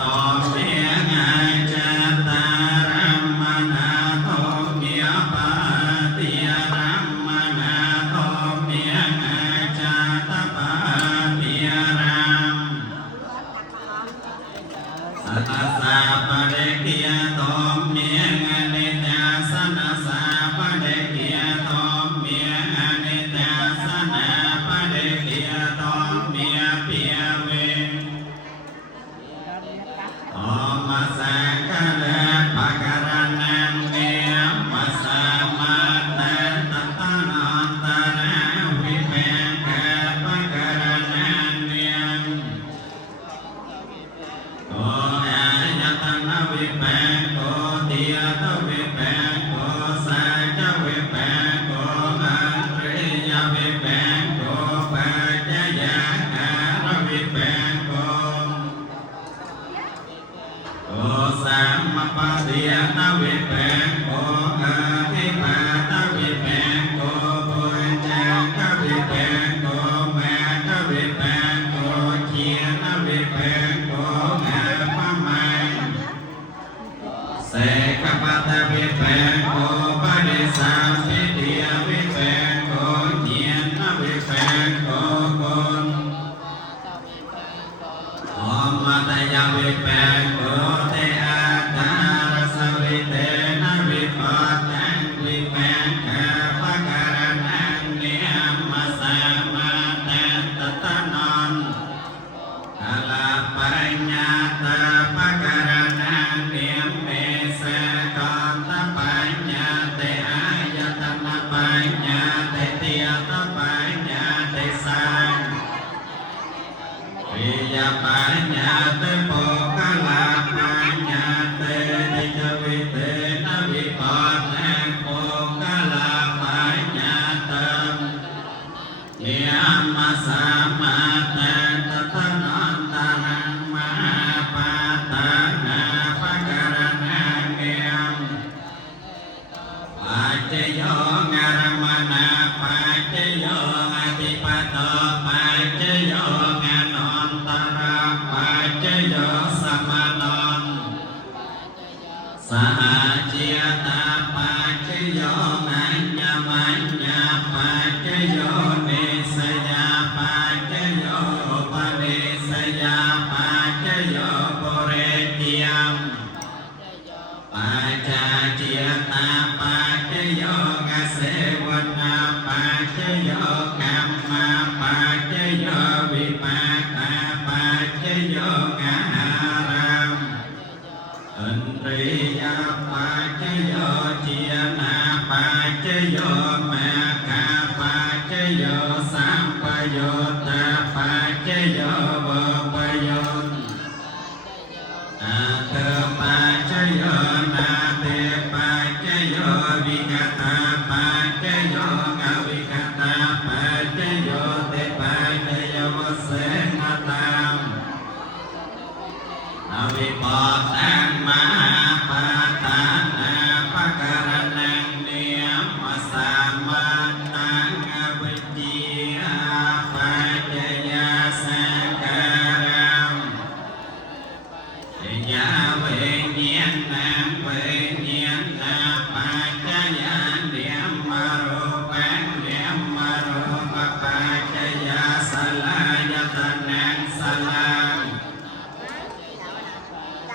ตอมเมียงาจัตตารัมมนาโตเมียปาติยรัมมนาโตเมียงาจัตตปาติยรัมสัตตสาปะเดกิยโตเมียงานิตาสนะสาปะเดกิยโตเมียงานิตาสนะปะเดกิยโตเมียปิยเวโอมัสสะกะเลปะกะระนังเนมัสสะมาตันตะตะนันตะระวิเปกะปะกะระนังเนโออะยะตนะวิเปโกติยะตะวิเปโกสัจจะวิเปโกอัตถิยะวิเปโกปัจจยะระวิเปโกโอสัมมปะติยะตะวิเปโกอะทิปะตะวิเปโกปุญจังกะวิเปโกแมกะวิเปโกเขียนวิเปโกงาปะมังเสกปะตะวิเปโกปะนิสัมมิติยวิเปโกเขียนวิเปโกกุลโอมัตยวิเปโกเตอาตารสวิเตนะวิปัสสังวิเปกะปะกะระนังเนียมัสสะมาตันตะตะนันกะลาปัญญาตาปะกะระนังเนียเมสะกันตะปัญญาเตอายตนะปัญญาเตติยตะปัญญาเตสังวิยาปัญญาเตโปกะลาปัญญาเตติจวิเตนะวิปัสสังโปกะลาปัญญาเตเนียมัสสะมาตันตะตะนันตะรังมหาปาตานาปะกะระนังเนียมปัจจโยงารมณาปัจจโยอธิปโตปัจจโยงานนตระปัจจโยสัมมานันสหจิยตาปัจจโยอัญญมัญญาปัจจโยนิสยาปัจจโยปนิสยาปัจจโยปุเรติยัมปัจจจิยตาปัจจโยกเสวนาปัจจโยกัมมาปัจจโยวิปากาปัจจโยกหารัมอันตริยปัจจโยจิยนาปัจจโยมคาปัจจโยสัมปโยตาปัจจโยวปโยอาเตปัจจโยนาเตปัจจโยวิกตาปัจจโยกวิกตาปัจจโยเตปัจจโยวเสนตามอวิปัสสังมหาปาตานาปะกะระนังเนียมัสสะมาตังอวิจจิยาปัจจยาสังขารังยาเวญญาณังเวญญาณาปัจจยาเนียมรูปังเนียมรูปปัจจยาสลายตนังสลัง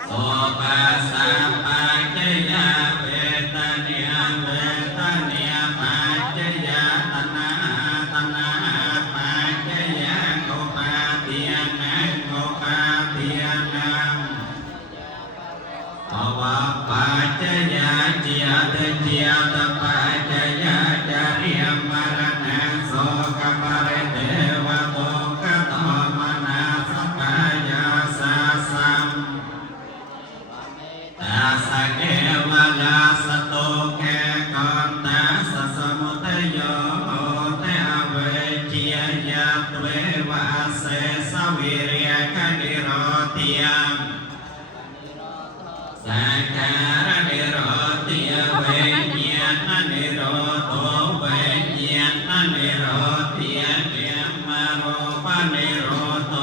โสปัสสะปัจจยาเวทนิยเวทนิยปัจจยาตนะตนะปัจจยาโกปาติยนังโกปาติยนังภวะปัจจยาจิยตจิยตปัจจยาจาริยมรณะโสกปริเทวโตกโตมนาสปายาสาสัมตาสะเกวลาสโตเกกันตาสสมุทัยโยโอเตอเวจิยยะตเววะเสสวิริยคนิโรติยัมสังขารนิโรติยเวญญาณนิโรโตเวญญาณนิโรติยเนียมโรปนิโรโต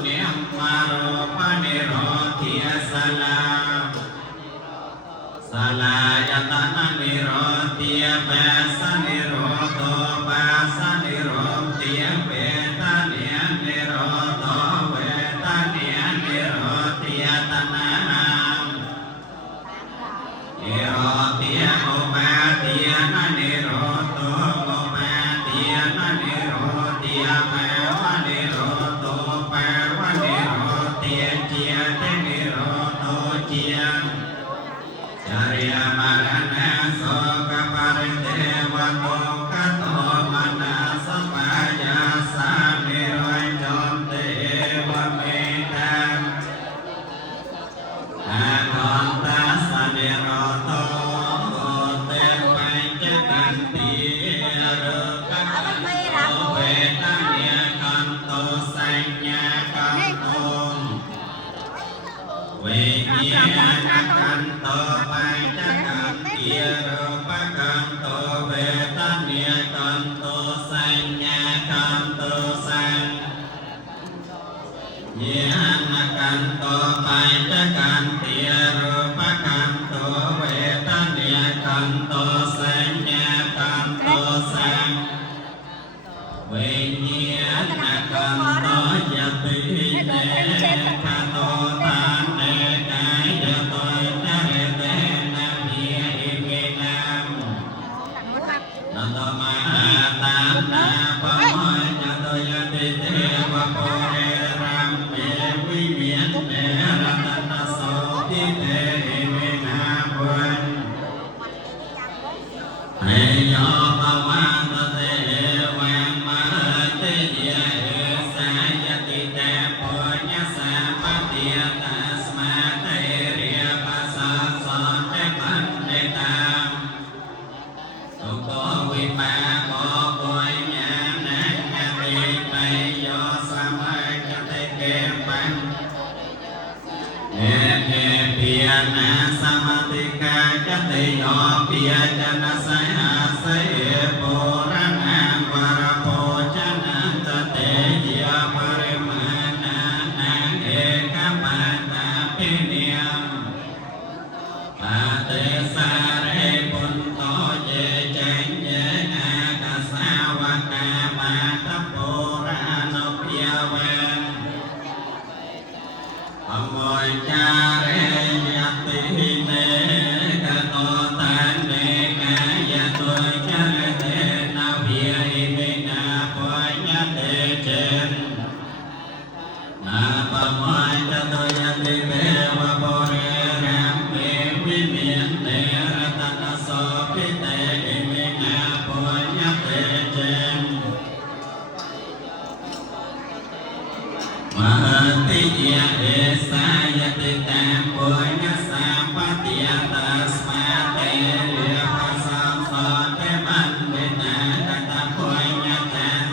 เนียมโรปนิโรติย สลายตนะนิโรติปัสสนิโรโตปัสสนิโรติเวทานินิโรโตเวทานินิโรติตนะนิโรติโอปาตินะนิโรโตโอปาตินะนิโรติแปลว่านิโรโตแปลว่านิโรติเจียเตนิโรโตเจียจาริยมรณะโสกปริเทวโตกโตมนัสปายาสามิโรจอมเตวเมตังอาคันตัสสะนิโรโตเตปัญจกันติเรกังโตเวทานิคันโตสัญญาคันโตเวญญาณคันโตปัญจกันติเรปคันโตเวทานิคันโตสัญญาคันโตสัญญาณคันโตปัญจกันติเรปคันโตเวทานิคันโตสัญญาคันโตสัญเวญญาณคันโตยติเนคโตตานเนกายโตจาริเตนะภิอิมินังนันตมหาตานาปะโมยะโตยติเทวะโพเรรัมเมวิเมียนเนรัตนโสติเตหิมินาบุญเฮโยปวังตเตวังมหาเตยะสายติเตปุญญสาปติยตัสมาเตเรียปัสสะสอนเตปันเนตังสุโขวิปากโกปุญญาณังยติไตโยสมัยจเตเกปังเอเกปิยนาสมาติกาจติโยปิยจนะสหาเสปุระนังวรโภชนะตเตยะปริมาณานังเอกปัตตาปิเนียมปาเตสาเรปุนโตเยจัญเยนาคสาวกามาตปุรานุปยเวนอโมยจาเรยติเนกโตตันเนกายโตจาริเตนะภิอิมินาปุญญเตเจนนาปะโมยจโตยติเทวะโพเรรัมเมวิเมียนเนรัตนโสภิเตหิมินาปุญญเตเจนมหาติยะเอสายติตาปุญญสาปติยตัสมาเตเรียปัสสะสอนเตปันเวตาคตปุญญตัง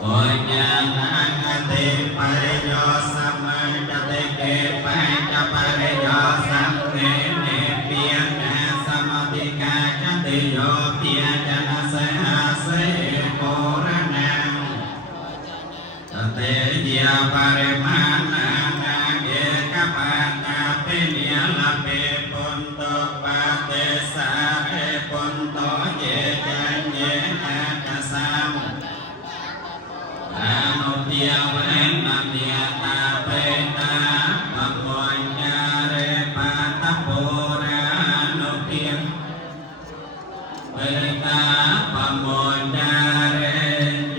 ปุญญานังอติปริโยสัมมาจติเกปัญจปริโยสัมเนเนปิยนาสมาติกาจติโยปิยจนะสหาเสปุระนังตเตยะปริมาณานาเอกปัตตาปิเนียลเปปุนโตปาเตสาเรปุนโตเยจัญเยนาคสัมอานุเทียเวนนาเมียตาเปตาปะโมยจาเรปัตตปุรานุเทียเปตาปะโมยจาเร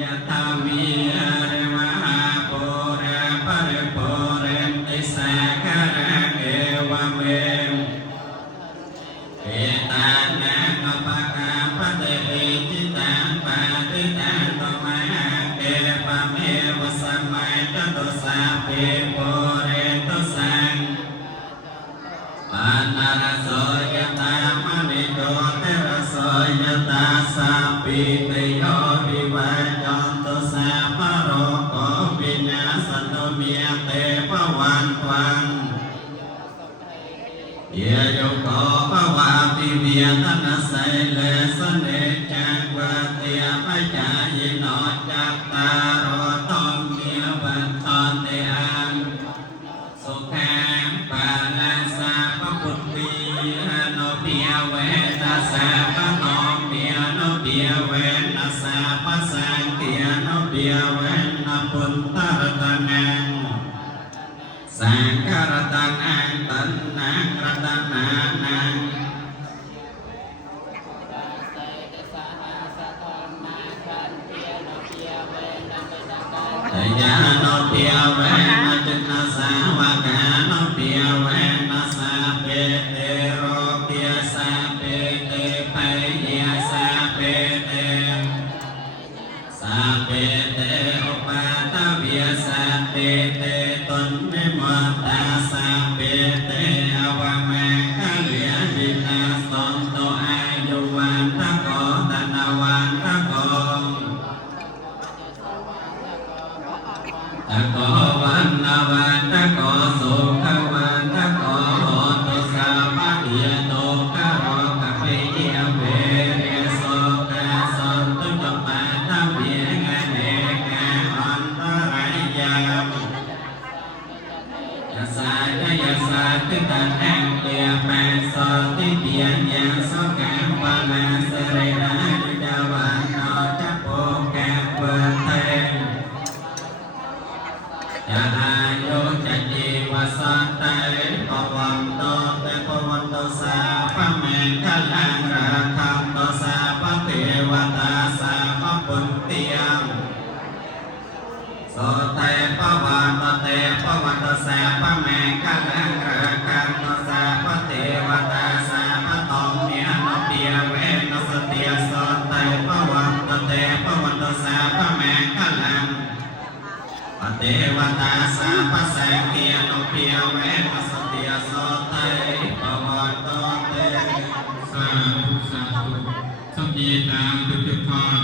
ยะตามิเรมหาปุราปริปุเรนติสาคารังเอวเมเอตานังอปะกาปะเตหิจิตังปะติตังตุมหังเอปะเมวะสัมมัยตตุสาเปปุเรตุสังปานาลโสยตามณิโกเตระโสยตาสัพพิเตโยวิวัจจันตุสัพพะโรโควินาศตุเมียเตปวันตวังเยโยโกภวะปิเมียตนะไสเลสเนจักวะเตียปะจายโนจัตตารโอตมเมียวันตอนเตอังสุขังปานาสาปพุทธิ สังฆรัตนังตัณนังรัตนานังยาโนเปียเวนะจุนสาวกาโนเปียเวนะสาเปเตโรเปียสาเปเตไปยาสาเปเตสาเปเตอุปาทวิยสาเปเตตุนนิมตาสาเปเตอวะเมฆะเลียหินาสันโตอายุวันตะโกตนวันตะโกตะโกวันนาวันตะโกสุขวันตะโกโหตุสัพพะเดียโตกะโรกะเปเยเวเรโสกะสันตุจปะทะเวียงะเนกะอันตรายามยะสายะสาติตันแห่งเปียแปะโสติเปียญญาโสกะวะนาสเรนะดิดาวันโนจะโปกะเปเตจะอายุจะจีวสันเตปวันโตเตปวันโตสาพะเมฆะลังราคัมโตสาพะเทวตาสาพะปุตติยังโสเตปวันโตเตปวันโตสาพะเมฆะลังราคัมโตสาพะเทวตาสาพะตองเนียนเปียเวนสติยโสเตปวันโตเตปวันโตสาพะเมฆะลังปเทวตาสาพะแสงเกียรติเปียเวนัสติยโสเตปวันโตเต สาธุสาธุสมเยตามทุกทุกทอน